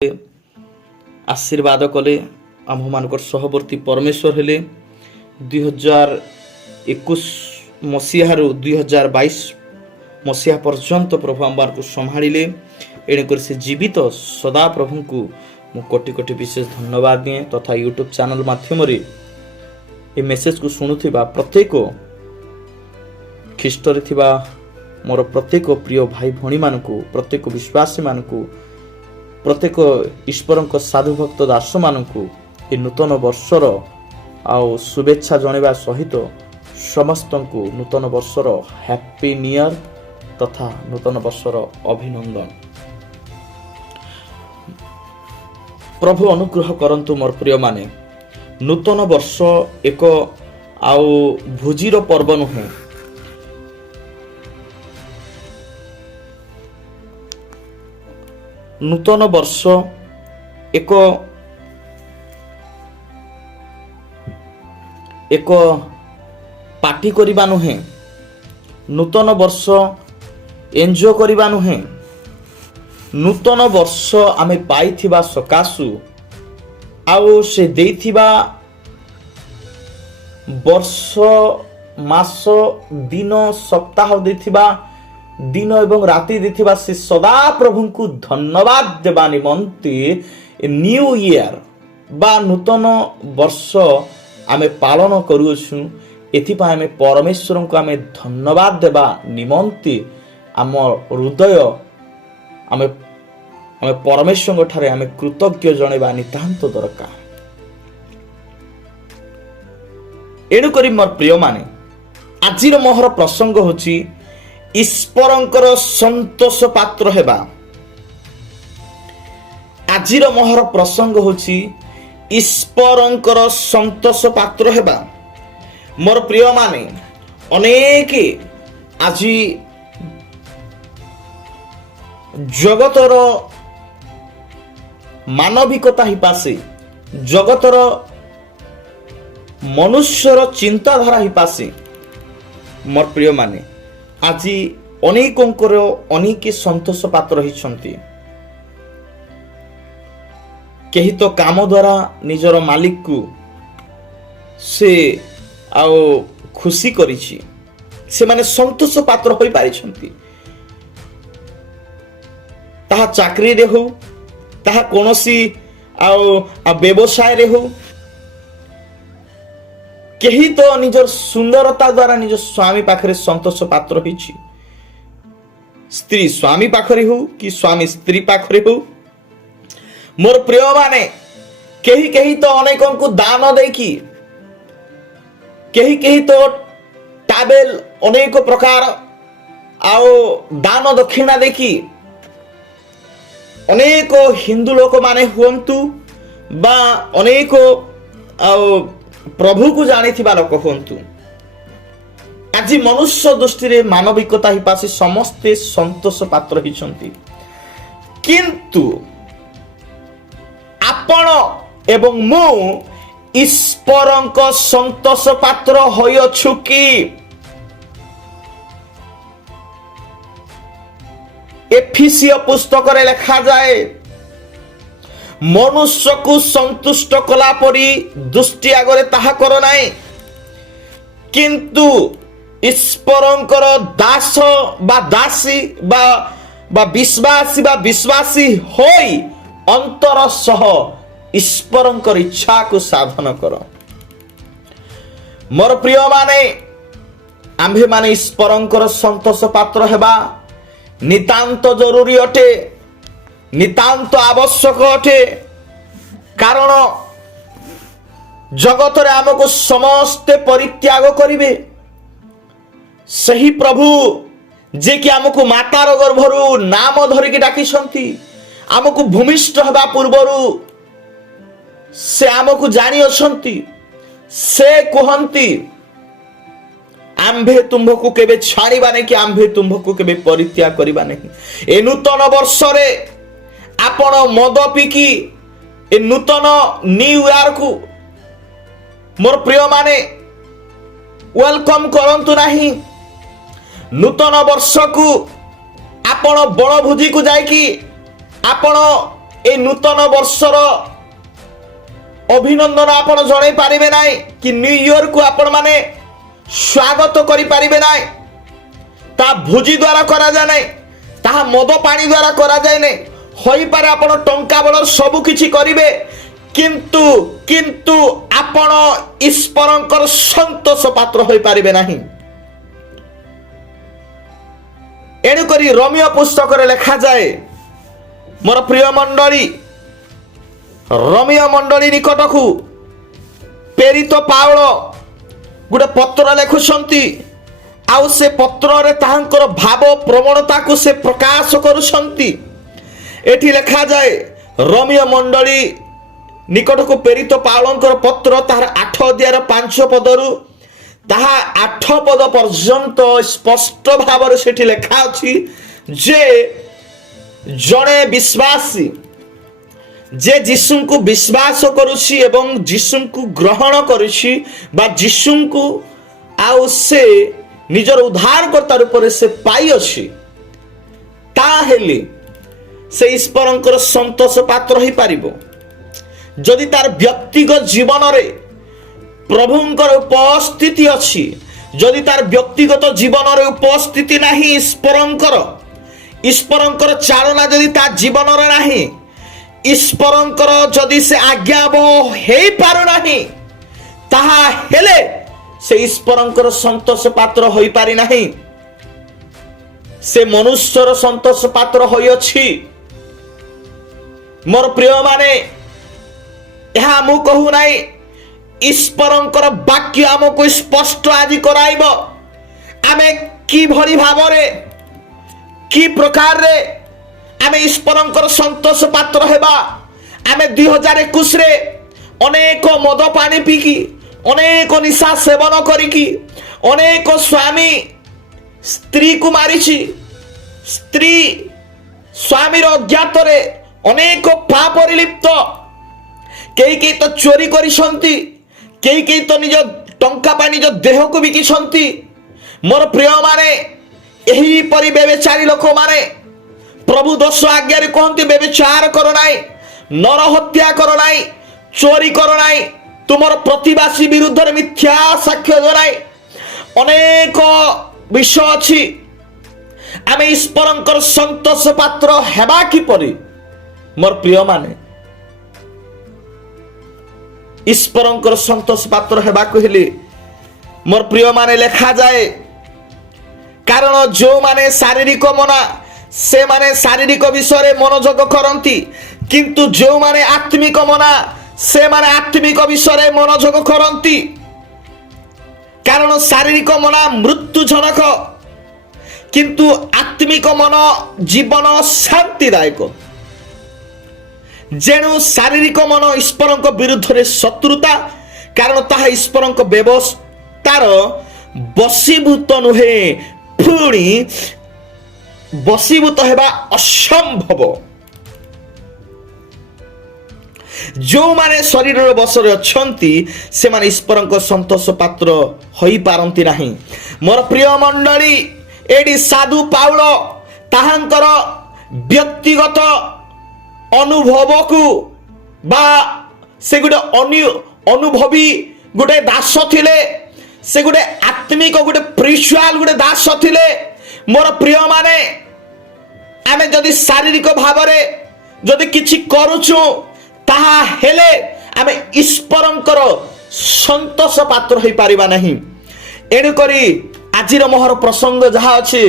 आशीर्वाद कले आम मान सहवर्ती परमेश्वर हेले 2021 मसीह 2022 मसीहा पर्यंत प्रभु आम को संभाड़े एणुकर से जीवित सदा प्रभु को मु कोटि कोटि विशेष धन्यवाद दिए तथा यूट्यूब चैनल माध्यम ये मेसेज को शुणुवा प्रत्येक ख्रीष्ट मोर प्रत्येक प्रिय भाई भणी मान प्रत्येक विश्वासी मान प्रत्येक ईश्वर साधु भक्त दास मान ये नूतन वर्षर आउ शुभेच्छा जणवा सहित समस्त को नूतन वर्षर हैप्पी न्यू ईयर तथा नूतन वर्षर अभिनंदन। प्रभु अनुग्रह करंतु मोर प्रिय माने नूतन वर्ष एक आउ भोजीर पर्व नुहे, नूतन वर्ष एक पार्टी करिबा नुहे, नूतन वर्ष एंजॉय करिबा नुहे, नूतन वर्ष आमे पाइथिबा सकाशु आउ से देइथिबा वर्ष मास दिन सप्ताह देइथिबा दिन एवं राति देथिबा से सदा प्रभु को धन्यवाद देबा निमंते न्यू ईयर बा नूतन वर्ष आमे पालन करूछु। एथिपा आमे परमेश्वर को आमे धन्यवाद देबा निमंते आम हृदय आमे परमेश्वर ठारे आमे कृतज्ञ जणेबा नितांत दरकार। एणु करी मोर प्रिय माने आजिर मोहर प्रसंग होची ईश्वरंकर संतोष पात्र हेबा। आजिर मोहर प्रसंग होची ईश्वरंकर संतोष पात्र हेबा। मोर प्रिय माने अनेक आजी जगतर मानविकता ही पासे जगतर मनुष्यर चिंताधारा ही पासे मोर प्रिय माने आज अनेकंकर अनेक संतोष पात्र होती। कहीं तो काम द्वारा निजर मालिक को से आओ खुशी करिछि, से माने संतोष पात्र होई पारिछंती। ताहा चाकरी रे हो, ताहा कोनोसी आओ व्यवसाय रे हो, कहीं तो निजर सुंदरता द्वारा निज स्वामी पाखरे संतोष पात्र होइछि। स्त्री स्वामी पाखरे हो कि स्वामी स्त्री पाखरे हो, मोर प्रिय माने कहीं कहीं तो अनेकों को दान देकी, कहीं कहीं तो टाबेल अनेक प्रकार आओ दान दक्षिणा देकी अनेक हिंदू लोक माने हुंतु बा अनेक आओ प्रभु को जानी लोक हूँ। आज मनुष्य दृष्टि मानविकता ही पासे समस्ते संतोष पात्र होती, किंतु आपण एवं मु ईश्वरंक संतोष पात्र होइछु कि? एफिसियो पुस्तक रे लिखा जाए मनुष्य को संतुष्ट कला परी दृष्टि आगरे ताहा करो नाई, किंतु ईश्वरंकर दास बा दासी बा विश्वासी होई अंतर सह ईश्वरंकर इच्छा को साधन करो। मोर प्रिय माने आम्भे माने ईश्वरंकर संतोष पात्र हेबा नितांत जरूरी अटे, नितांत आवश्यक अटे। कारण जगत रे आमको समस्ते परित्याग करिवे, सही प्रभु जे कि आमको मातार गर्भरु नाम धरिकी डाकिसंती, आमको भूमिष्ठ हबा पूर्वरु से आमको जानी अछंती। से कहंती आम्भे तुम्भको केबे छाड़िबा नहीं कि आम्भे तुम्भको केबे परित्याग करिबा नहीं। ए नूतन वर्ष रे आपण मद पिकी ए नूतन न्यू ईयर को मोर प्रिय माने वेलकम करंतु नहीं। नूतन वर्ष को आपण बण भोजी को जाई कि आपण এই নূতন বর্ষর অভিনন্দন আপন জনাই পারিবে নাই কি নিউ ইয়র কু আপন মানে স্বাগত করি পারিবে নাই। তা ভোজি দ্বারা করা যায় নাই, তাহা মদ পানি দ্বারা করা যায় নাই। হইপারে আপন টঙ্কা বলর সবু কিছু করিবে, কিন্তু কিন্তু আপন ঈশ্বরঙ্কর সন্তোষ পাত্র হই পারিবে নাহি। এণুকরি রোমিও পুস্তকরে লেখা যায়, মোর প্রিয় মণ্ডলী, রোমিও মণ্ডলী নিকটকু প্ରେରିତ ପାଉଳ ଗୋଟେ ପତ୍ର ଲେଖୁଛନ୍ତି। ଆଉ ସେ ପତ୍ରରେ ତାହାଙ୍କର ଭାବ ପ୍ରବଣତାକୁ ସେ ପ୍ରକାଶ କରୁଛନ୍ତି। ଏଠି ଲେଖାଯାଏ ରୋମିଓ ମଣ୍ଡଳୀ ନିକଟକୁ ପ୍ରେରିତ ପାଉଳଙ୍କର ପତ୍ର, ତାହାର 8 ଅଧ୍ୟାୟର 5 ପଦରୁ ତାହା 8 ପଦ ପର୍ଯ୍ୟନ୍ତ ସ୍ପଷ୍ଟ ଭାବରେ ସେଠି ଲେଖା ଅଛି ଯେ ଜଣେ ବିଶ୍ୱାସୀ যে যিশুଙ୍କୁ ବିଶ୍ୱାସ କରୁଛି ଏବଂ যিশুଙ୍କୁ ଗ୍ରହଣ କରୁଛି ବା যিশুଙ୍କୁ ଆଉ ସେ ନିଜର ଉଦ୍ଧାରକର୍ତ୍ତା ରୂପରେ ସେ ପାଇଅଛି, ତାହେଲେ ସେ ଈଶ୍ୱରଙ୍କର ସନ୍ତୋଷ ପାତ୍ର ହେଇପାରିବ। ଯଦି ତାର ବ୍ୟକ୍ତିଗତ ଜୀବନରେ ପ୍ରଭୁଙ୍କର ଉପସ୍ଥିତି ଅଛି, ଯଦି ତାର ବ୍ୟକ୍ତିଗତ ଜୀବନରେ ଉପସ୍ଥିତି ନାହିଁ, ଈଶ୍ୱରଙ୍କର ଚାଳନା ଯଦି ତା ଜୀବନରେ ନାହିଁ, ଈଶ୍ୱରଙ୍କର ଯଦି ସେ ଆଜ୍ଞାବହ ହେଇପାରୁନାହିଁ, ତାହା ହେଲେ ସେ ଈଶ୍ୱରଙ୍କର ସନ୍ତୋଷ ପାତ୍ର ହୋଇପାରି ନାହିଁ। ସେ ମନୁଷ୍ୟର ସନ୍ତୋଷ ପାତ୍ର ହୋଇଅଛି। ମୋର ପ୍ରିୟମାନେ, ଏହା ମୁଁ କହୁନାହିଁ, ଈଶ୍ୱରଙ୍କର ବାକ୍ୟ ଆମକୁ ସ୍ପଷ୍ଟ ଆଜି କରାଇବ ଆମେ କିଭଳି ଭାବରେ କି ପ୍ରକାରରେ ଆମେ ଈଶ୍ୱରଙ୍କର ସନ୍ତୋଷ ପାତ୍ର ହେବା। ଆମେ 2021ରେ ଅନେକ ମଦ ପାଣି ପିଇକି, ଅନେକ ନିଶା ସେବନ କରିକି, ଅନେକ ସ୍ୱାମୀ ସ୍ତ୍ରୀକୁ ମାରିଛି, ସ୍ତ୍ରୀ ସ୍ୱାମୀର ଅଜ୍ଞାତରେ ଅନେକ ପାପରେ ଲିପ୍ତ, କେହି କେହି ତ ଚୋରି କରିଛନ୍ତି, କେହି କେହି ତ ନିଜ ଟଙ୍କା ପାଇଁ ନିଜ ଦେହକୁ ବିକିଛନ୍ତି। ମୋର ପ୍ରିୟମାନେ, ଏହିପରି ବ୍ୟଭିଚାରୀ ଲୋକମାନେ ପ୍ରଭୁ 10 ଆଜ୍ଞାରେ କହନ୍ତି ବ୍ୟଭିଚାର କର ନାହିଁ, ନର ହତ୍ୟା କର ନାହିଁ, ଚୋରି କର ନାହିଁ, ତୁମର ପ୍ରତିବାସୀ ବିରୁଦ୍ଧରେ ମିଥ୍ୟା ସାକ୍ଷ୍ୟ ଦେବ ନାହିଁ। ଅନେକ ବିଷୟ ଅଛି। ଆମେ ଈଶ୍ୱରଙ୍କର ସନ୍ତୋଷ ପାତ୍ର ହେବା କିପରି? ମୋର ପ୍ରିୟମାନେ, ଈଶ୍ୱରଙ୍କର ସନ୍ତୋଷ ପାତ୍ର ହେବାକୁ ହେଲେ ମୋର ପ୍ରିୟମାନେ ଲେଖାଯାଏ, କାରଣ ଯେଉଁମାନେ ଶାରୀରିକ ମନା ସେମାନେ ଶାରୀରିକ ବିଷୟରେ ମନୋଯୋଗ କରନ୍ତି, କିନ୍ତୁ ଯେଉଁମାନେ ଆତ୍ମିକ ମନା ସେମାନେ ଆତ୍ମିକ ବିଷୟରେ ମନୋଯୋଗ କରନ୍ତି। କାରଣ ଶାରୀରିକ ମନା ମୃତ୍ୟୁଜନକ, କିନ୍ତୁ ଆତ୍ମିକ ମନ ଜୀବନ ଶାନ୍ତିଦାୟକ। ଯେଣୁ ଶାରୀରିକ ମନ ଈଶ୍ୱରଙ୍କ ବିରୁଦ୍ଧରେ ଶତ୍ରୁତା, କାରଣ ତାହା ଈଶ୍ୱରଙ୍କ ବ୍ୟବସ୍ଥାର ବଶୀଭୂତ ନୁହେଁ, ପୁଣି ବଶୀଭୂତ ହେବା ଅସମ୍ଭବ। ଯେଉଁମାନେ ଶରୀରର ବଶରେ ଅଛନ୍ତି ସେମାନେ ଈଶ୍ୱରଙ୍କ ସନ୍ତୋଷ ପାତ୍ର ହୋଇପାରନ୍ତି ନାହିଁ। ମୋର ପ୍ରିୟ ମଣ୍ଡଳୀ, ଏଠି ସାଧୁ ପାଉଳ ତାହାଙ୍କର ବ୍ୟକ୍ତିଗତ ଅନୁଭବକୁ ବା ସେ ଗୋଟେ ଅନୁଭବୀ ଗୋଟେ ଦାସ ଥିଲେ, ସେ ଗୋଟେ ଆତ୍ମିକ ଗୋଟେ ସ୍ପିରିଚୁଆଲ ଗୋଟେ ଦାସ ଥିଲେ। ମୋର ପ୍ରିୟମାନେ, ଆମେ ଯଦି ଶାରୀରିକ ଭାବରେ ଯଦି କିଛି କରୁଛୁ, ତାହା ହେଲେ ଆମେ ଈଶ୍ୱରଙ୍କର ସନ୍ତୋଷ ପାତ୍ର ହୋଇପାରିବା ନାହିଁ। ଏଣୁକରି ଆଜିର ମୋହର ପ୍ରସଙ୍ଗ ଯାହା ଅଛି,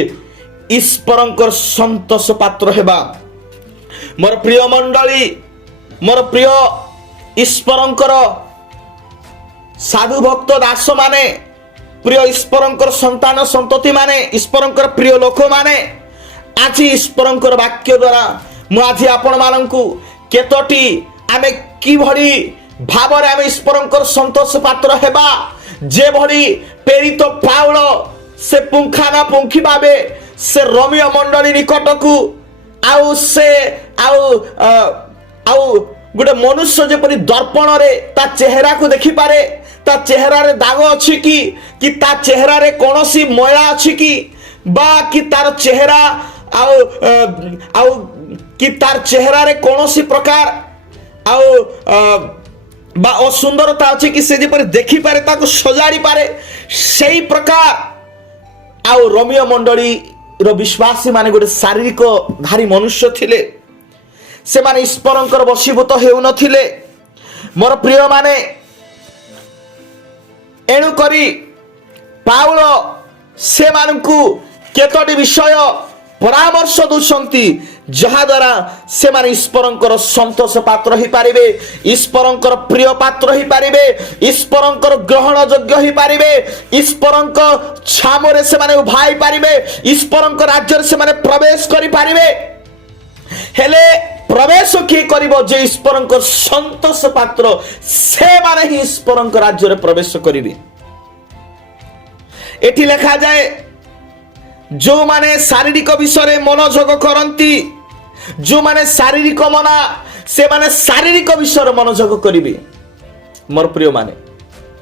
ଈଶ୍ୱରଙ୍କର ସନ୍ତୋଷ ପାତ୍ର ହେବା। ମୋର ପ୍ରିୟ ମଣ୍ଡଳୀ, ମୋର ପ୍ରିୟ ଈଶ୍ୱରଙ୍କର ସାଧୁ ଭକ୍ତ ଦାସ ମାନେ, ପ୍ରିୟ ଈଶ୍ୱରଙ୍କର ସନ୍ତାନ ସନ୍ତତି ମାନେ, ଈଶ୍ୱରଙ୍କର ପ୍ରିୟ ଲୋକମାନେ, ଆଜି ଈଶ୍ୱରଙ୍କର ବାକ୍ୟ ଦ୍ୱାରା ମୁଁ ଆଜି ଆପଣମାନଙ୍କୁ କେତୋଟି ଆମେ କିଭଳି ଭାବରେ ଆମେ ଈଶ୍ୱରଙ୍କର ସନ୍ତୋଷ ପାତ୍ର ହେବା, ଯେଭଳି ପ୍ରେରିତ ପାଉଳ ସେ ପୁଙ୍ଖାନୁପୁଙ୍ଖି ଭାବେ ସେ ରୋମିଓ ମଣ୍ଡଳୀ ନିକଟକୁ ଆଉ ସେ ଆଉ ଗୋଟେ ମନୁଷ୍ୟ ଯେପରି ଦର୍ପଣରେ ତା ଚେହେରାକୁ ଦେଖିପାରେ, ତା ଚେହେରାରେ ଦାଗ ଅଛି କି ତା ଚେହେରାରେ କୌଣସି ମଇଳା ଅଛି କି, ବା କି ତାର ଚେହେରା ଆଉ कि तार चेहरा रे कौनसी प्रकार बा असुंदरता अच्छे कि से जेपरि देखी पारे ताको सजाड़ी पारे सही प्रकार आउ रोमियो मंडली रो विश्वासी माने गोटे शारीरिक धारी मनुष्य थिले से माने ईश्वरंकर वशीभूत हेउ नथिले मोर प्रिय माने एणु करी पाउल से मानकु केतोटी विषय परामर्श दूसंती जहा द्वारा से माने ईश्वरंकर संतोष पात्र ही पारिबे ईश्वरंकर प्रिय पात्र ही पारिबे ईश्वरंकर ग्रहण योग्य ही पारिबे ईश्वरंक छामरे से माने उभाई पारिबे ईश्वरंक राज्य से माने प्रवेश करि पारिबे हेले प्रवेश किए करिबो जे ईश्वरंकर संतोष पात्र से माने ही ईश्वरंक राज्य रे प्रवेश करिबे एठी लिखा जाए जो माने शारीरिक विषय मनोयोग करती जो माने शारीरिक मना से माने शारीरिक विषय मनोयोग करिवे मोर प्रिय माने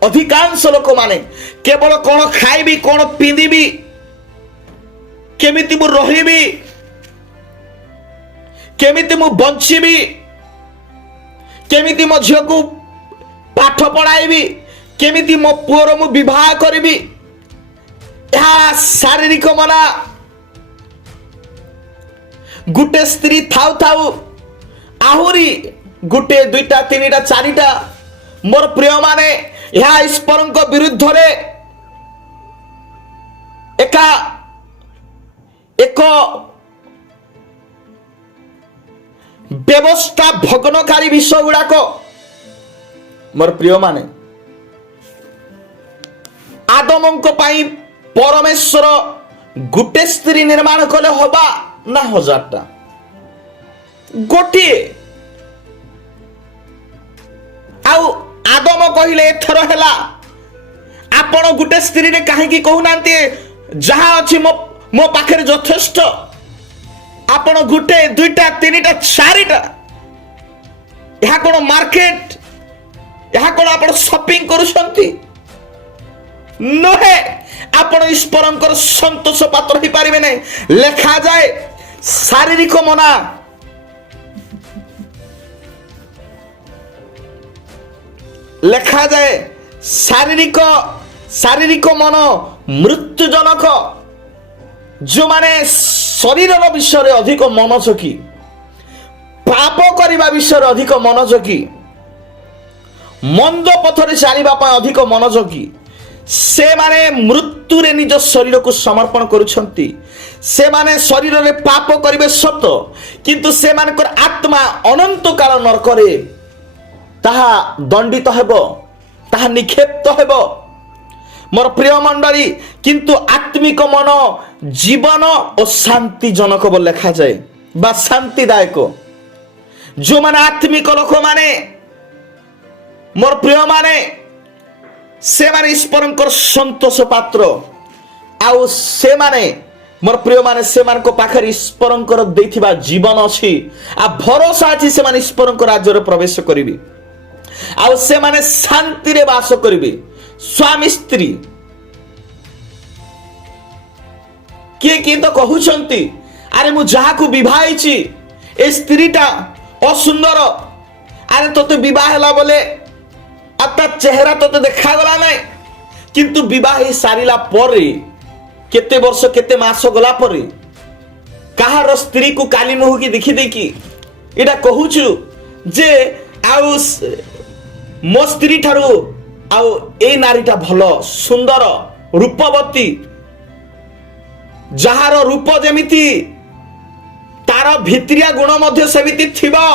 अधिकांश लोक माने केवल कौन खाइबी कौन पिंधिबी केमिति मु रहिबी केमिति मु बंचिबी केमिति मो झियो को पाठ पढ़ाइबी केमिति मो पुअर मु विवाह करिबी यह शारीरिक मना गुटे स्त्री थाउ थाउ आहुरी गुटे दुईटा तीनिटा चारिटा मोर प्रिय माने यह ईश्वरंक विरुद्ध रे एका एक व्यवस्था भग्नकारी विषय गुड़ाक मोर प्रिय माने आदमंक पाई परमेश्वर गुटे स्त्री निर्माण कले हबा ना हजारटा गोटे आउ आदम कहिले एथर हैला आपण गुटे स्त्री रे काहे की कहू नांती जहा अछि मो पाखरे यथेष्ट आपण गुटे दुईटा तीनिटा चारिटा यहा कोन मार्केट यहा कोन आपण शॉपिंग करूछंती नहे आपण ईश्वरंकर संतोष पात्र ही पारिबे नै लेखा जाए शारीरिक मना लेखा जाए शारीरिक मन मृत्युजनक जो माने शरीर विषय अधिक मनोयोगी पाप करने विषय अधिक मनोयोगी मंद पथरे चलने अधिक मनोयोगी से माने मृत्यु रे निज शरीर को समर्पण करुछंती से माने शरीर रे पाप करिवे सत किंतु से मानकर आत्मा अनंत काल नरक रे ताहा दंडित हेबो ताहा निक्षेप्त हेबो मोर प्रिय मंडली किंतु आत्मिक मन जीवन और शांति जनक बोल लिखा जाए बा शांतिदायक जो माने आत्मिक लोक माने मोर प्रिय माने से माने ईश्वरंकर संतोष पात्र आउ से माने मोर प्रिय माने से मान को पाखरे ईश्वरंकर देथिबा जीवन अछि आ भरोसा अछि से माने ईश्वरंकर राज्य रे प्रवेश करिवि आउ से माने शांति रे वास करिवि स्वामी स्त्री किए तो कहउछंती अरे मु जहा को विवाहिची ए स्त्रीटा असुंदर अरे तोते विवाह होला बोले आता चेहरा तो देखा गला नहीं किंतु विवाह सारिला परे केते वर्ष केते मास गला परे कहार स्त्री को काली मुह की देखि देखि एटा कहूछु जे आउ मो स्त्री ठारू आउ ए नारीटा भलो सुंदर रूपवती जहार रूप जेमिति तार भित्रिया गुण मध्य सेमिति थिबो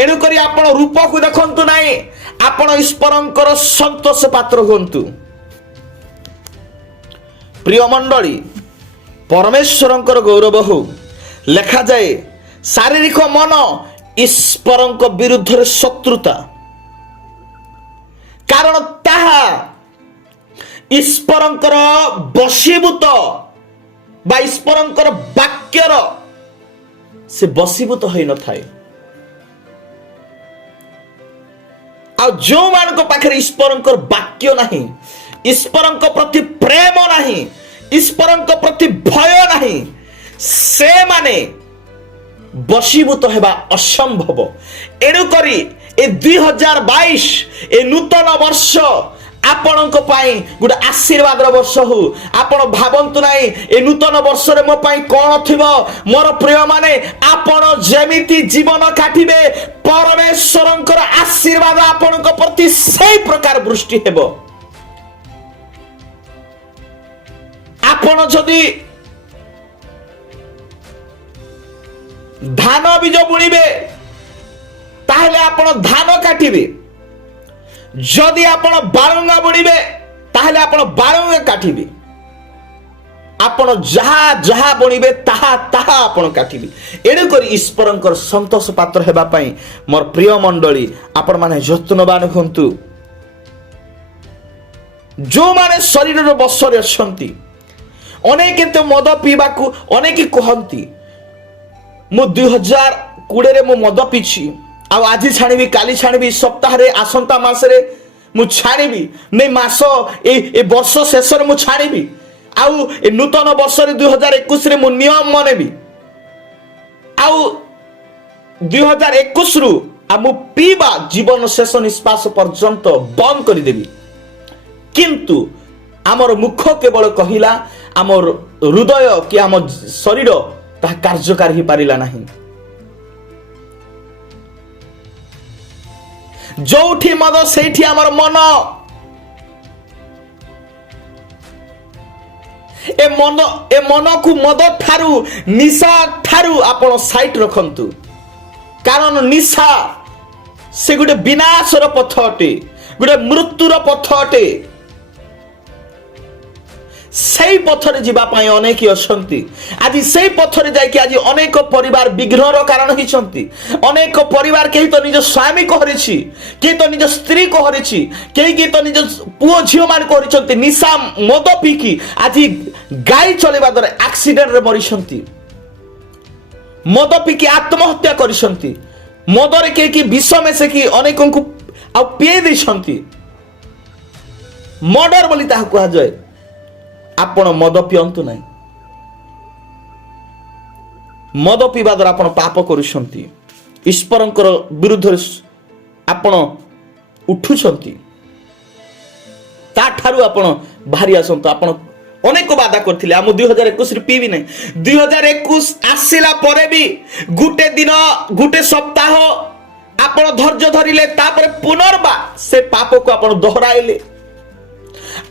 एणु करी आपण रूप को देखंतु नाही आपण ईश्वरंकर संतोष पात्र हुंतु प्रिय मंडली परमेश्वरंकर गौरव हो लेखा जाए शारीरिक मन ईश्वरंक विरुद्ध रे शत्रुता कारण ताहा ईश्वरंकर बशीभूत बा ईश्वरंकर वाक्यर से बशीभूत होई न थाए आ जो मान को पाखरे ईश्वरंकर वाक्य नहीं ईश्वरंक प्रति प्रेम नहीं ईश्वरंक प्रति भय नहीं से माने ବଶୀଭୂତ ହେବା ଅସମ୍ଭବ। ଏଣୁକରି ଏ 2022 ଏ ନୂତନ ବର୍ଷ ଆପଣଙ୍କ ପାଇଁ ଗୋଟେ ଆଶୀର୍ବାଦର ବର୍ଷ ହଉ। ଆପଣ ଭାବନ୍ତୁ ନାହିଁ ଏ ନୂତନ ବର୍ଷରେ ମୋ ପାଇଁ କ'ଣ ଥିବ। ମୋର ପ୍ରିୟମାନେ, ଆପଣ ଯେମିତି ଜୀବନ କାଟିବେ ପରମେଶ୍ୱରଙ୍କର ଆଶୀର୍ବାଦ ଆପଣଙ୍କ ପ୍ରତି ସେଇ ପ୍ରକାର ବୃଷ୍ଟି ହେବ। ଆପଣ ଯଦି ଧାନ ବୀଜ ବୁଣିବେ ତାହେଲେ ଆପଣ ଧାନ କାଟିବେ। ଯଦି ଆପଣ ବାଳୁଙ୍ଗା ବୁଣିବେ ତାହେଲେ ଆପଣ ବାଳୁଙ୍ଗା କାଟିବେ। ଆପଣ ଯାହା ଯାହା ବୁଣିବେ ତାହା ତାହା ଆପଣ କାଟିବେ। ଏଣୁକରି ଈଶ୍ୱରଙ୍କର ସନ୍ତୋଷ ପାତ୍ର ହେବା ପାଇଁ ମୋର ପ୍ରିୟ ମଣ୍ଡଳୀ, ଆପଣମାନେ ଯତ୍ନବାନ ହୁଅନ୍ତୁ। ଯେଉଁମାନେ ଶରୀରର ବଶରେ ଅଛନ୍ତି, ଅନେକ ତ ମଦ ପିଇବାକୁ ଅନେକ କୁହନ୍ତି, ମୁଁ 2020ରେ ମୁଁ ମଦ ପିଇଛି, ଆଉ ଆଜି ଛାଣିବି, କାଲି ଛାଣିବି, ସପ୍ତାହରେ ଆସନ୍ତା ମାସରେ ମୁଁ ଛାଣିବି, ନାଇଁ ମାସ ଏ ବର୍ଷ ଶେଷରେ ମୁଁ ଛାଣିବି, ଆଉ ଏ ନୂତନ ବର୍ଷରେ 2021ରେ ମୁଁ ନିୟମ ମନେବି, ଆଉ 2021ରୁ ମୁଁ ପିଇବା ଜୀବନ ଶେଷ ନିଶ୍ୱାସ ପର୍ଯ୍ୟନ୍ତ ବନ୍ଦ କରିଦେବି। କିନ୍ତୁ ଆମର ମୁଖ କେବଳ କହିଲା, ଆମର ହୃଦୟ କି ଆମ ଶରୀର ତାହା କାର୍ଯ୍ୟକାରୀ ହେଇପାରିଲା ନାହିଁ। ଯୋଉଠି ମଦ ସେଇଠି ଆମର ମନ। ଏ ମନକୁ ମଦ ଠାରୁ, ନିଶା ଠାରୁ ଆପଣ ସାଇଟ୍ ରଖନ୍ତୁ। କାରଣ ନିଶା ସେ ଗୋଟେ ବିନାଶର ପଥ ଅଟେ, ଗୋଟେ ମୃତ୍ୟୁର ପଥ ଅଟେ। সেই পথরে যা অনেক অনেক আজ সেই পথরে যাই আজ অনেক পরিবার বিঘ্নর কারণ হয়েছেন। অনেক পরিবার কে তো নিজ স্বামী হরিছি, কে তো নিজ স্ত্রী হরিছি, কে তো নিজ পুয় ঝিও মান করেছেন নিশা মদ পিকি আজ গাড়ি চলাইবা দ্বারা আক্সিডেন্টরে মরিছেন, মদ পিকি আত্মহত্যা করেছেন, মদরে কে কি বিষ মেশিকি অনেক পিয়ে দিয়েছেন। মর্ডর বলি তাহা কুহযায়। ଆପଣ ମଦ ପିଅନ୍ତୁ ନାହିଁ। ମଦ ପିଇବା ଦ୍ୱାରା ଆପଣ ପାପ କରୁଛନ୍ତି, ଈଶ୍ୱରଙ୍କର ବିରୁଦ୍ଧରେ ଆପଣ ଉଠୁଛନ୍ତି। ତାଠାରୁ ଆପଣ ବାହାରି ଆସନ୍ତୁ। ଆପଣ ଅନେକ ବାଧା କରିଥିଲେ, ଆମ 2021ରେ ପିଇବି ନାହିଁ। 2021 ଆସିଲା ପରେ ବି ଗୋଟେ ଦିନ, ଗୋଟେ ସପ୍ତାହ ଆପଣ ଧୈର୍ଯ୍ୟ ଧରିଲେ, ତାପରେ ପୁନର୍ବାର ସେ ପାପକୁ ଆପଣ ଦୋହରାଇଲେ।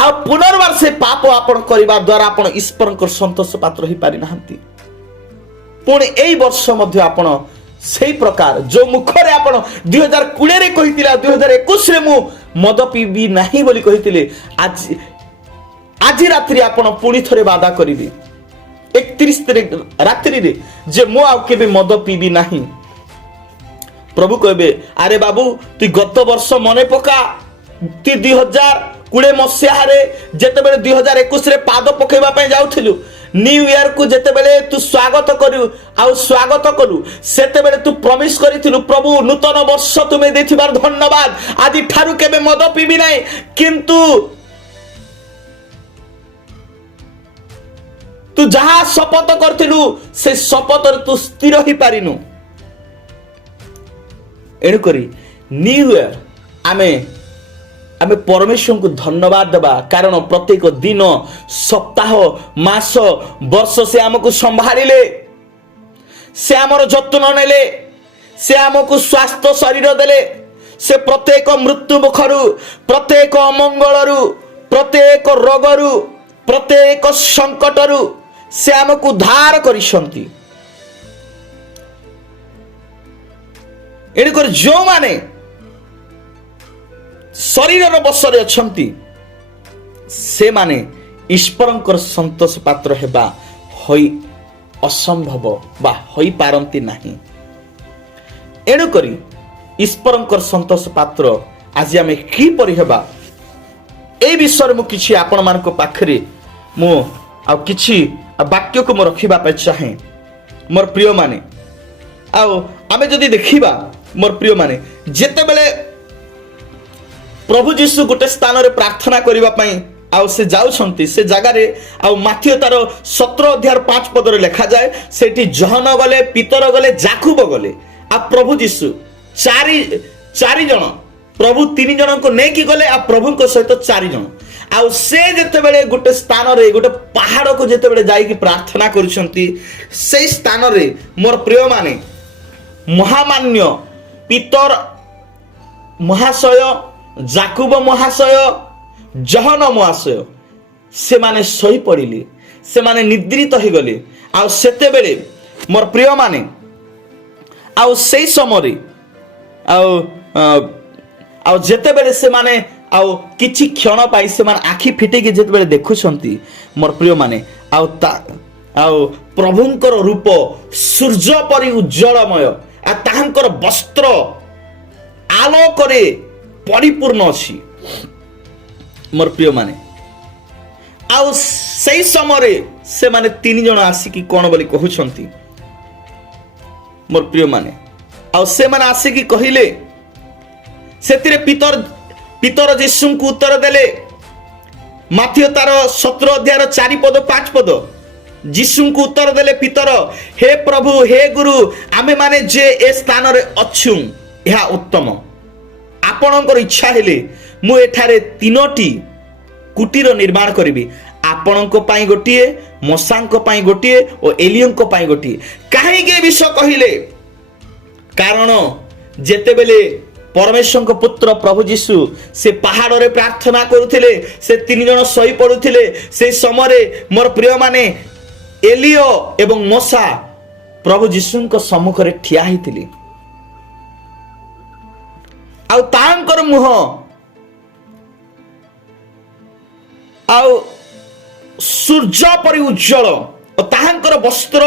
ଆଉ ପୁନର୍ବାର ସେ ପାପ ଆପଣ କରିବା ଦ୍ୱାରା ଆପଣ ଈଶ୍ୱରଙ୍କର ସନ୍ତୋଷ ପାତ୍ର ହେଇପାରି ନାହାନ୍ତି। ପୁଣି ଏଇ ବର୍ଷ ମଧ୍ୟ ଆପଣ ସେଇ ପ୍ରକାର ଯୋଉ ମୁଖରେ ଆପଣ 2020ରେ କହିଥିଲେ, 2021ରେ ମୁଁ ମଦ ପିଇବି ନାହିଁ ବୋଲି କହିଥିଲେ, ଆଜି ରାତ୍ରି ଆପଣ ପୁଣି ଥରେ ବାଧା କରିବେ 31 ରାତ୍ରିରେ ଯେ ମୁଁ ଆଉ କେବେ ମଦ ପିଇବି ନାହିଁ। ପ୍ରଭୁ କହିବେ, ଆରେ ବାବୁ ତୁ ଗତ ବର୍ଷ ମନେ ପକା, ତୁ 2020 ମସିହାରେ ଯେତେବେଳେ 2021ରେ ପାଦ ପକାଇବା ପାଇଁ ଯାଉଥିଲୁ, ନ୍ୟୁ ଇୟରକୁ ଯେତେବେଳେ ତୁ ସ୍ୱାଗତ କଲୁ, ସେତେବେଳେ ତୁ ପ୍ରମିସ କରିଥିଲୁ, ପ୍ରଭୁ ନୂତନ ବର୍ଷ ତୁମେ ଦେଇଥିବାର ଧନ୍ୟବାଦ, ଆଜି ଠାରୁ କେବେ ମଦ ପିଇବି ନାହିଁ। କିନ୍ତୁ ତୁ ଯାହା ଶପଥ କରିଥିଲୁ ସେ ଶପଥରେ ତୁ ସ୍ଥିର ହେଇପାରିନୁ। ଏଣୁକରି ନ୍ୟୁ ଇୟର ଆମେ ପରମେଶ୍ୱରଙ୍କୁ ଧନ୍ୟବାଦ ଦେବା, କାରଣ ପ୍ରତ୍ୟେକ ଦିନ, ସପ୍ତାହ, ମାସ, ବର୍ଷ ସେ ଆମକୁ ସମ୍ଭାଳିଲେ, ସେ ଆମର ଯତ୍ନ ନେଲେ, ସେ ଆମକୁ ସ୍ୱାସ୍ଥ୍ୟ ଶରୀର ଦେଲେ, ସେ ପ୍ରତ୍ୟେକ ମୃତ୍ୟୁ ମୁଖରୁ, ପ୍ରତ୍ୟେକ ଅମଙ୍ଗଳରୁ, ପ୍ରତ୍ୟେକ ରୋଗରୁ, ପ୍ରତ୍ୟେକ ସଙ୍କଟରୁ ସେ ଆମକୁ ଉଦ୍ଧାର କରିଛନ୍ତି। ଏଣୁକରି ଯେଉଁମାନେ ଶରୀରର ବଶରେ ଅଛନ୍ତି ସେମାନେ ଈଶ୍ୱରଙ୍କର ସନ୍ତୋଷ ପାତ୍ର ହେବା ଅସମ୍ଭବ ବା ହୋଇପାରନ୍ତି ନାହିଁ। ଏଣୁକରି ଈଶ୍ୱରଙ୍କର ସନ୍ତୋଷ ପାତ୍ର ଆଜି ଆମେ କିପରି ହେବା, এই ବିଷୟରେ ମୁଁ କିଛି ଆପଣମାନଙ୍କ ପାଖରେ ମୁଁ ଆଉ କିଛି ବାକ୍ୟକୁ ମୁଁ ରଖିବା ପାଇଁ ଚାହେଁ ମୋର ପ୍ରିୟମାନେ। ଆଉ ଆମେ ଯଦି ଦେଖିବା ମୋର ପ୍ରିୟମାନେ, ଯେତେବେଳେ ପ୍ରଭୁ ଯୀଶୁ ଗୋଟେ ସ୍ଥାନରେ ପ୍ରାର୍ଥନା କରିବା ପାଇଁ आउ से जाउछंती से जगह रे आउ माथियो तार 17 अध्याय 5 पदरे लिखा जाए सेठी जहन गले पितर गले जाकुब गले आ प्रभु यीशु चारि जन प्रभु 3 जन को नहीं कि गले आ प्रभु को सहित 4 जन आउ से जेते बेले गोटे स्थान रे गोटे पहाड़ को जेते बेले जाई कि प्रार्थना करूछंती से स्थान रे मोर प्रिय माने महामान्य पितर महाशय जाकुब महाशय जहन महाशय से माने सही पड़िले से माने निद्रित हो गले आ सेते बेले मोर प्रिय माने आउ से समय आउ जेते बेले से माने आउ किछि क्षण पाई से माने आखि फिटे के जेते बेले देखुछंती मोर प्रिय माने आउ प्रभुंकर रूप सूर्य परि उज्जवलमय आ ताहांकर वस्त्र आलोकरे परिपूर्ण अछि मोर प्रिय माने आउ सही समय से माने 3 जन आसिकी कोन बोली कहउछंती मोर प्रिय माने आउ से माने आसिकी कहिले सेतिरे पितर यीशु को उत्तर देले माथियो तार 17 अध्याय 4 पद 5 पद यीशु को उत्तर देले पितर हे प्रभु हे गुरु आमे माने जे ए स्थान रे अछु यह उत्तम आपणकर इच्छा हेले मु एठारे 3टी कुटीर निर्माण करिबी आपणक पाई गोटिए मसांक पाई गोटिए और एलियंक पाई गोटिए काहे के विषय कहिले कारण जेते बेले परमेश्वर को पुत्र प्रभु यीशु से पहाड़ रे प्रार्थना करुथिले से 3 जन सही पडुथिले से समय मोर प्रिय माने एलियो एवं मोसा प्रभु यीशु को सम्मुख रे ठिया हिथिले आउ तांकर मुह आउ सूर्य परि उज्जवल और तांकर वस्त्र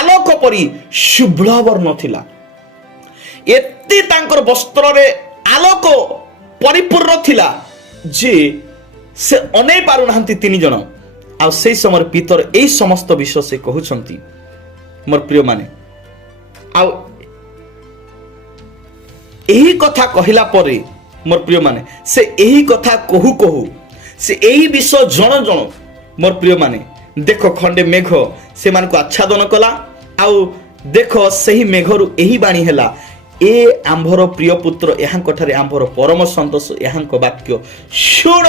आलोक परि शुभ्र वर्ण थिला एते तांकर वस्त्र रे आलोक परिपूर्ण थिला जे से अनै पारु नाहंती 3 जन आ से समय पितर ए समस्त विषय से कहउछंती मोर प्रिय माने आ एही कथा कहिला परे मोर प्रिय माने से एही कथा कहू कहू से एही विषय जन जन मोर प्रिय माने देखो खंडे मेघ से मान को आच्छादन कला आउ देखो सही मेघरु एही बाणी हेला ए आंभर प्रिय पुत्र यहाँ कठारे आंभर परम संतोष यहाँ वाक्य शुण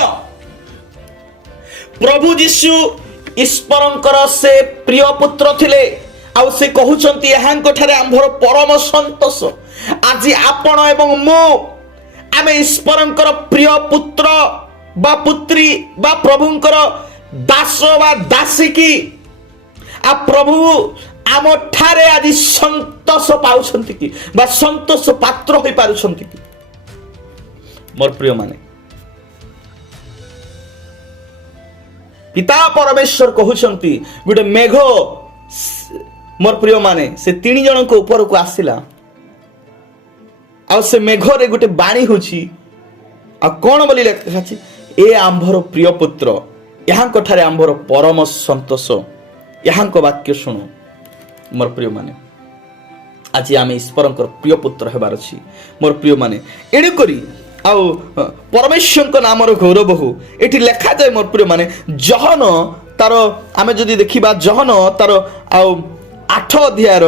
प्रभु यीशु ईश्वरंकर से प्रिय पुत्र थिले आउ से कहउछंती यहाँ कठारे आंभर परम संतोष आज आपण एवं मो आमे ईश्वरंकर प्रिय पुत्र बा पुत्री बा प्रभुंकर दास बा दासी की आ प्रभु आम ठारे आज संतोष पाउछंती की बा संतोष पात्र होई पारुछंती की मोर प्रिय माने पिता परमेश्वर कहउछंती गुटे मेघ मोर प्रिय माने से 3 जन को ऊपर को आसिला आ से मेघ रे गुटे बाणी होची आ कोन बोली लिखा अछि ए आंभर प्रिय पुत्र यहाँ कठारे आंभर परम संतोष यहाँ वाक्य शुणु मोर प्रिय माने आज आम ईश्वरंकर प्रिय पुत्र हेबार अछि मोर प्रिय माने एडी करी आउ परमेश्वर नाम गौरव हो एठी लिखा जाए मोर प्रिय माने जहन तार आमे जदि देखिबा जहन तार आउ 8 अध्याय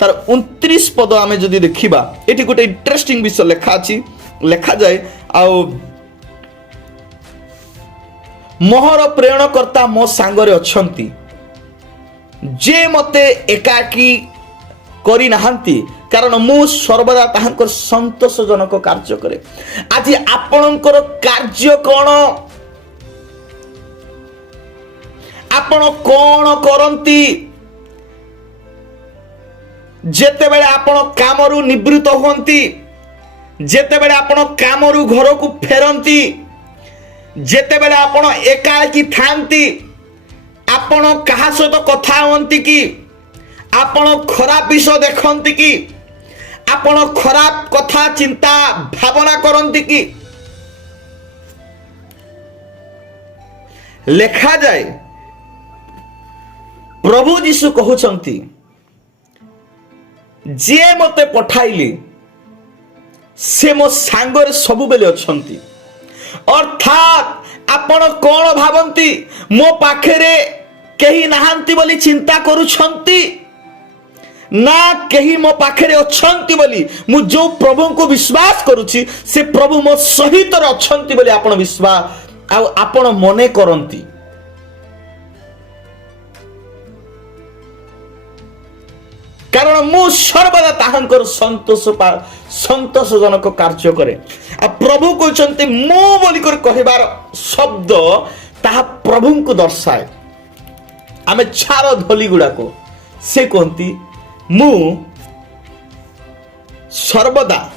तार 29 पद आमे जदि देखिबा एठी गोटे इंटरेस्टिंग विषय लिखा अछि लिखा जाए आउ मोहर प्रेरणकर्ता मो सांगरे अछंती जे मते एकाकी करी नाहंती कारण मु सर्वदा ताहांकर संतोषजनक कार्य करे आज आपणकर कार्य कोन आपण कोन करंती जेते बेले आपण कामरू निवृत्त होंती जेते बेले आपण कामरू घर को फेरंती जेते बेले आपण एकाकी थांती आपण कहा सहित कथा होंती कि आपण खराब विषय देखंती कि आपण खराब कथा चिंता भावना करंती कि लेखा जाए प्रभु यीशु कहउछंती जे मते पठाइले से मो सांगरे सब बेले अछंती अर्थात आपण कौन भावंती मो पाखरे कहीं नहांती बोली चिंता करुछंती ना कहीं मो पाखरे अछंती बोली मु जो प्रभु को विश्वास करुछि से प्रभु मो सहित अछंती बोली आपण विश्वास आपण मने करंती। कारण मु सर्वदा ताहांकर संतोषजनक कार्य करे। प्रभु कहते मु बोली कर कहबार शब्द ताहा प्रभु को दर्शाए। आमे छार धोली गुड़ा को से कहती मु सर्वदा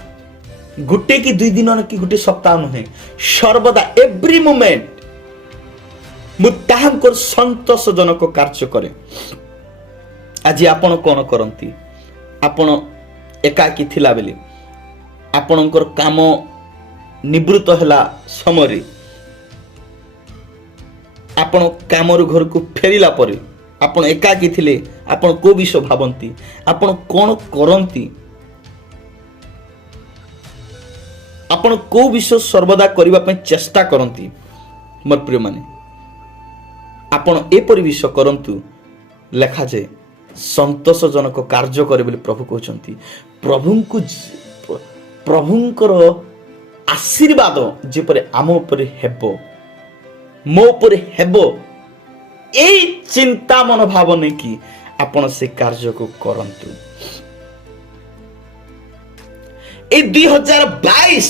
गुटे की 2 दिन कि गुटे सप्ताह नुहे सर्वदा एव्री मोमेंट मु ताहांकर संतोषजनक कार्य करे। आज आपण कौन करती आपण एकाकी थिला बेली आपणकर काम निवृत्त हैला समय आपण काम घर को फेरिला परे आपण एकाकी थिले आपण को विषय भावंती आपण कौन करंती आपण को विषय सर्वदा करबा पय चेष्टा करंती। मोर प्रिय माने आपण एपरि विषय करंतु लेखा जे संतोषजनक कार्य करे बोली प्रभु कहते प्रभुंकर आशीर्वाद जेपरे आम उपरे हेबो मो उपरे हेबो एई चिंता मनोभाव नहीं कि आपण से कार्य को करंतु। ए 2022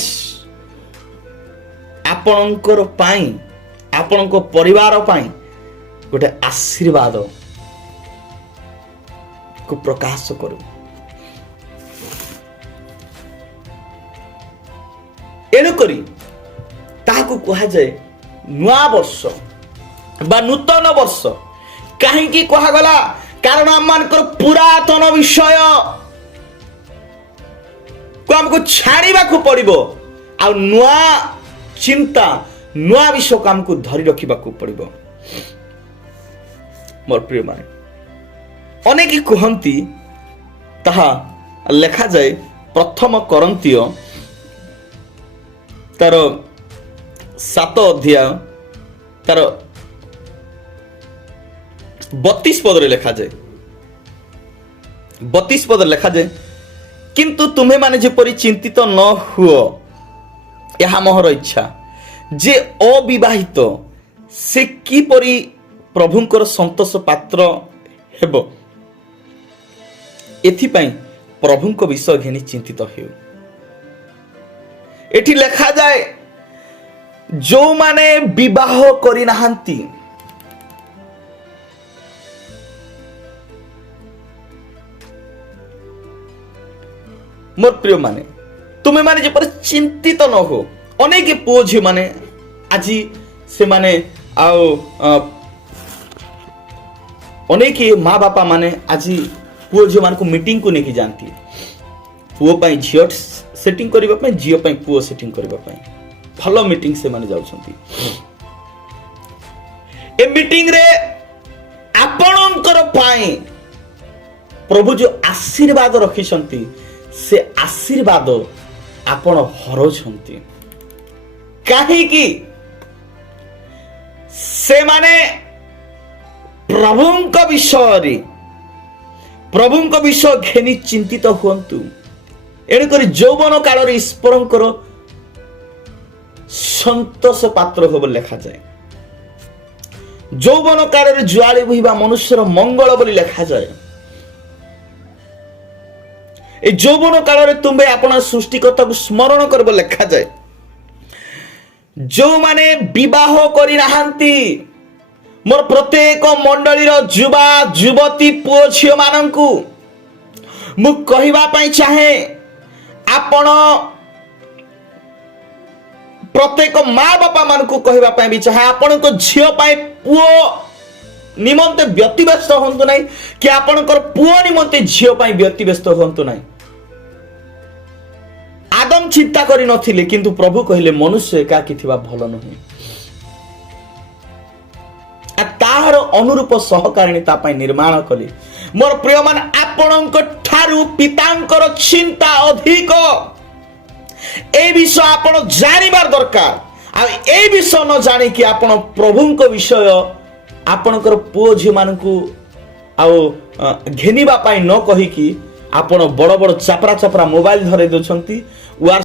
आपणकर पाई आपणको परिवार पाई गोटे आशीर्वाद को प्रकाश करू। एणुकरी ताहाकू कहा जाए नुआ वर्ष बा नूतन वर्ष कहीं कहगला कारण आमको पुरातन विषय को आमको छाड़िबा को पड़िबो आ नुआ चिंता नुआ विषय को आमको धरी रखिबा को पड़िबो। मोर प्रिय माने अनेक कहती ताहा लेखा जाए प्रथम करंतीय तार 7 अध्याय तार 32 पद लेखा जाए 32 पद लेखा जाए किंतु तुम्हें माने जेपरि चिंतित न हुओ यह मोहर इच्छा जे अविवाहित से किपरि प्रभुंकर संतोष पात्र हेबो एथिपाई प्रभु को विषय घेनी चिंतित हो। एठी लेखा जाए जो माने विवाह करी नाहंती मोर प्रिय माने तुम्हें माने जेपर चिंतित न हो। अनेक पुओ झी माने आज से माने आओ अनेक माँ बापा माने आज पुओ झी मान को मीटिंग को लेके जानती पुओ पाई झियो सेटिंग करबा पाई झियो पाई पुओ सेटिंग करबा पाई भलो मीटिंग से माने जाउछंती। ए मीटिंग रे आपणकर पाई प्रभु जो आशीर्वाद रखिछंती से आशीर्वाद आपण हरोछंती काहे कि से माने प्रभुंक विषय घेनी चिंतित हुंतु। एणुकर यौवन काल ईश्वरंकर संतोष पात्र हो लेखा जाए। यौवन काल ज्वाली बहिबा मनुष्यर मंगल बोली लेखा जाए। ए यौवन काल तुम्हें अपना सृष्टिकर्ता को स्मरण करब लेखा जाए। जो माने विवाह करी नाहंती मोर प्रत्येक मंडली युवा युवती पुओ झियो मानंकु मु कहिबा पई चाहे आपण प्रत्येक माँ बापा मानकु कहिबा पई भी चाहे आपण को झियो पाए पुओ निमंते व्यतिव्यस्त होंतु नाही कि आपणकर पुओ निमंते झियो पाए व्यतिव्यस्त होंतु नाही। आदम चिंता करी नथिले किंतु प्रभु कहिले मनुष्य एकाकी थिबा भलो नहुँ ताहार अनुरूप सहकारिणीता पाई निर्माण कले। मोर प्रिय मान आपणक ठारू पितांकर चिंता अधिक ए विषय आपण जानिबार दरकार। आ ए विषय न जानी कि आपण प्रभुंक विषय आपणकर पुओ झी मानकू घेनिबा पाई न कहि कि आपण बड़ बड़ चापरा चापरा मोबाइल धरे दउछंती।